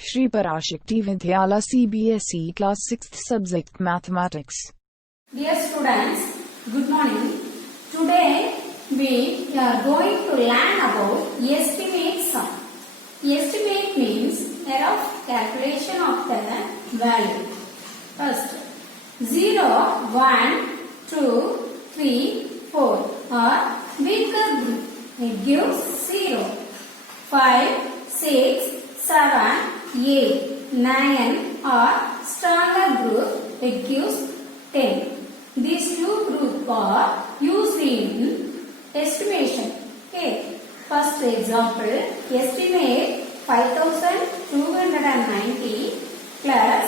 Shri Parashakti Vidyala CBSE Class 6th Subject Mathematics. Dear students, good morning. Today we are going to learn about estimate sum. Estimate means error of calculation of the value. First, 0, 1, 2, 3, 4 are weaker group. It gives 0. 5, 6, 7, 8, 9 are stronger group. It gives 10. These two groups are used in estimation. Okay. First example, estimate 5290 plus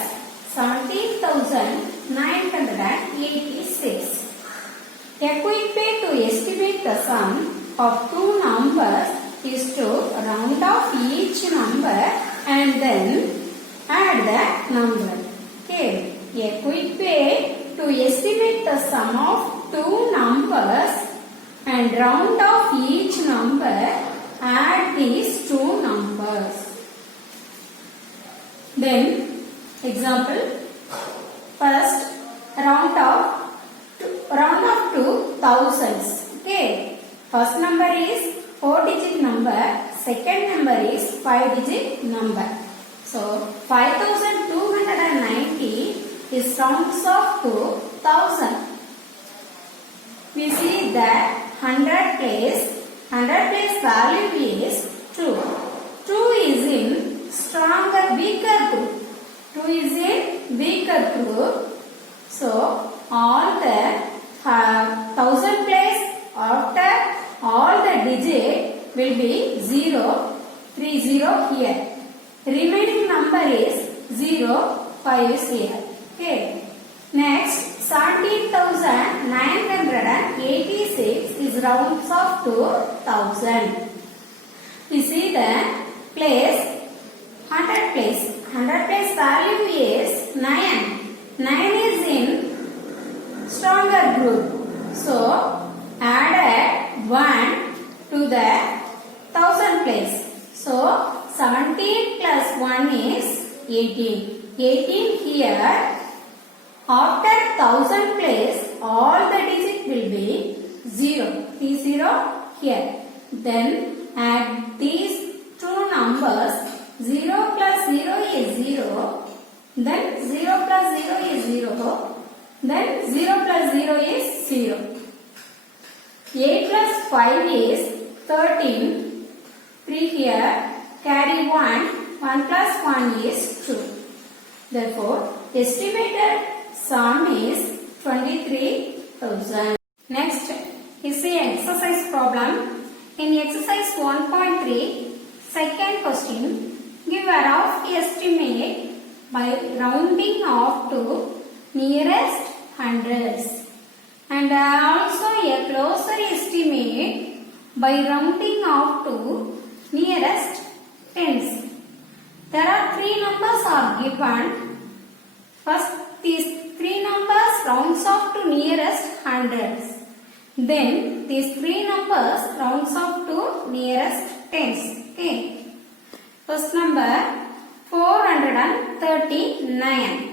17,986. A quick way to estimate the sum of two numbers is to round off each number and then add the number. Okay. A quick way to estimate the sum of two numbers and round off each number, add these two numbers. Then example, first round off to thousands. Okay. First number is 4-digit number, second number is 5-digit number. So 5290 is rounds off to 1000. We see that 100 place value is 2. 2 is in stronger, weaker group. 2 is in weaker group. So all the 1000 place after all the digit will be 0, 3 0 here. Remaining number is 0, 5 is here. Okay. Next, 17,986 is rounds off to 1000. We see the place, 100 place. 100 place value is 9. 9 is in stronger group. So, add 1 to the 1000 place. So, 17 plus 1 is 18. 18 here. After 1000 place, all the digits will be 0. 3 0 here. Then add these two numbers. 0 plus 0 is 0. Then 0 plus 0 is 0. Then 0 plus 0 is 0. 8 plus 5 is 13. 3 here. Carry 1. 1 plus 1 is 2. Therefore, estimated sum is 23,000. Next is the exercise problem. In exercise 1.3, second question, give a rough estimate by rounding off to nearest hundreds and also a closer estimate by rounding off to nearest tens. There are three numbers are given. First, these three numbers rounds off to nearest hundreds. Then these three numbers rounds off to nearest tens. Okay. First number 439.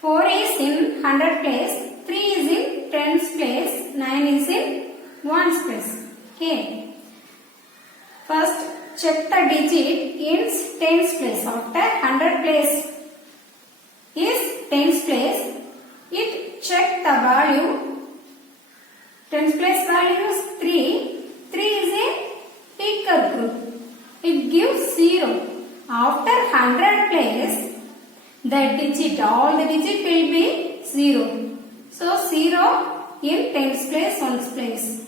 4 is in 100 place, 3 is in tens place, 9 is in ones place. Okay. First, check the digit in tens place. After 100 place is tens place, it check the value. Tens place value is 3. 3 is a weaker group. It gives 0. After 100 place, the digit, all the digit will be 0. So 0 in tens place, ones place.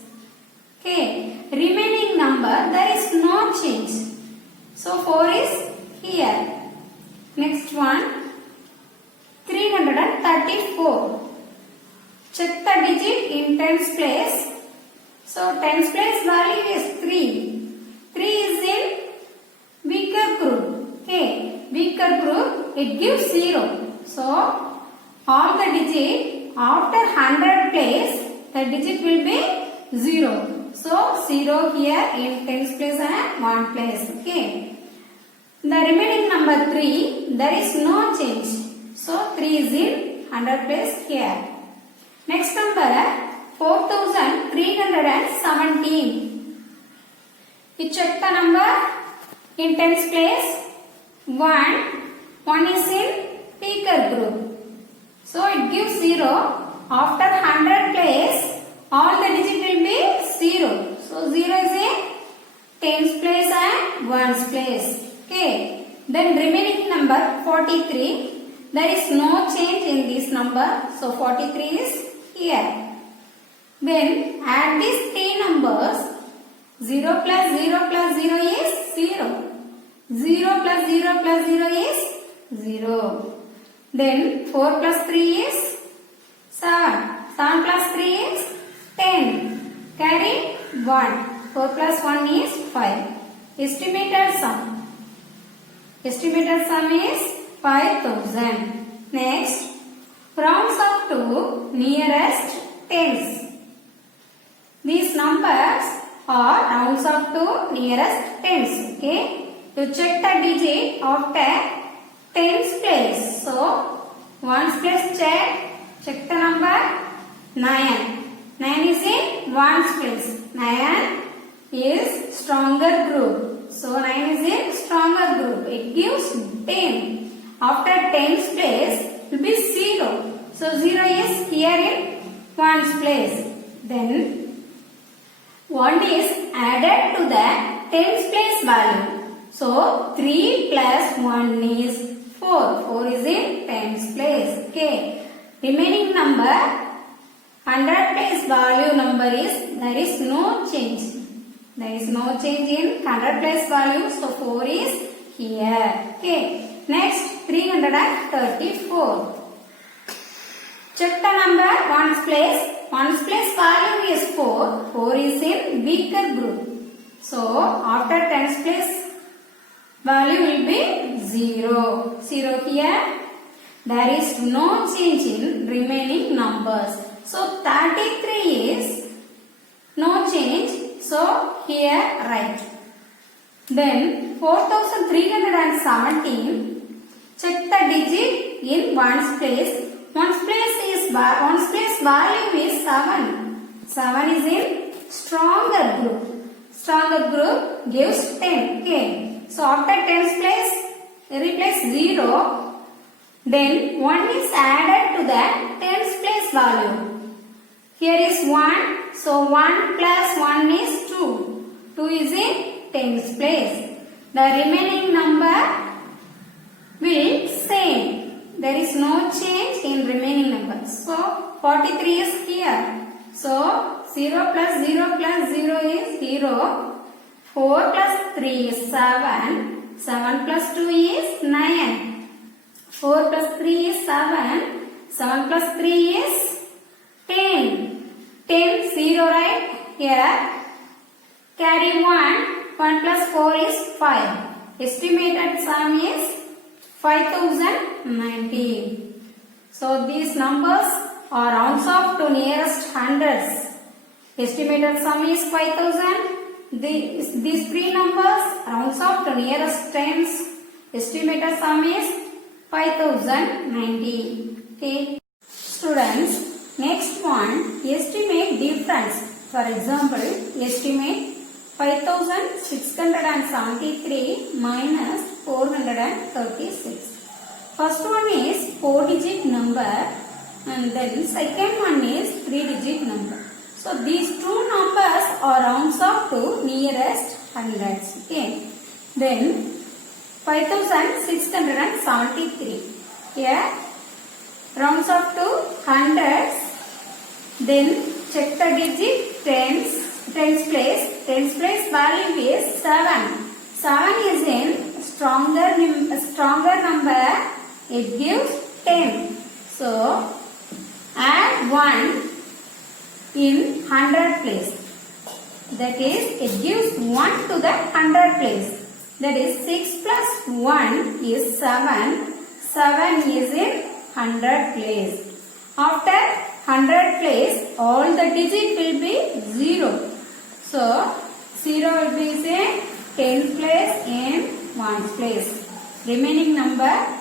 Okay. Remaining number, there is no change. So 4 is here. Next one, 334. Check the digit in tens place. So tens place value is 3. 3 is in weaker group. Okay. Weaker group, it gives 0. So all the digit after 100 place, the digit will be 0. So 0 here in tens place and 1 place. Okay. The remaining number 3, there is no change. So 3 is in 100 place here. Next number 4317. You check the number in tens place. 1 is in weaker group. So it gives 0. After 100 place, all the digit will be 0. So 0 is in tens place and ones place. Okay. Then remaining number 43. There is no change in this number. So 43 is here. When add these three numbers, 0 plus 0 plus 0 is 0. 0 plus 0 plus 0 is 0. Then 4 plus 3 is 7. 7 plus 3 is 10. Carry 1. 4 plus 1 is 5. Estimated sum. Estimated sum is 5000. Next, rounds up to nearest tens. These numbers are rounds up to nearest tens. Okay. You check the digit after tens place. So, ones place check. Check the number 9. 9 is in ones place. 9 is stronger group. So, 9 is in stronger group. It gives 10. After tens place will be 0. So, 0 is here in ones place. Then, 1 is added to the tens place value. So, 3 plus 1 is 4. 4 is in tens place. Okay. Remaining number, 100 place value number is, there is no change. There is no change in 100 place value. So, 4 is here. Okay. Next, 334. Check the number ones place. Ones place value is 4. 4 is in weaker group. So, after tens place value will be 0. 0 here. There is no change in remaining numbers. So, 33 is no change. So, here write. Then, 4317. Check the digit in ones place. Ones place value is 7. 7 is in stronger group. Stronger group gives 10. Okay. So after tens place, replace 0. Then 1 is added to the tens place value. Here is 1. So 1 plus 1 is 2. 2 is in tens place. The remaining number will same. There is no change in remaining numbers. So 43 is here. So 0 plus 0 plus 0 is 0. 4 plus 3 is 7. 7 plus 2 is 9. 4 plus 3 is 7. 7 plus 3 is 10. 10, 0 right here. Carry 1. 1 plus 4 is 5. Estimated sum is 5090. So these numbers are rounds off to nearest hundreds. Estimated sum is 5000. These three numbers rounds off to nearest tens. Estimated sum is 5090. Okay. Students, next one, estimate difference. For example, estimate 5673 minus 436. First one is 4-digit number and then second one is 3-digit number. So these two numbers are rounds off to nearest hundreds. Okay. Then 5673. Here rounds off to hundreds. Then check the digit tens place. Tens place value is 7. 7 is in stronger number. It gives 10. So add 1 in 100 place. That is, it gives 1 to the 100 place. That is 6 plus 1 is 7. 7 is in 100 place. After 100 place, all the digit will be 0. So 0 will be in 10th place in ones place. Remaining number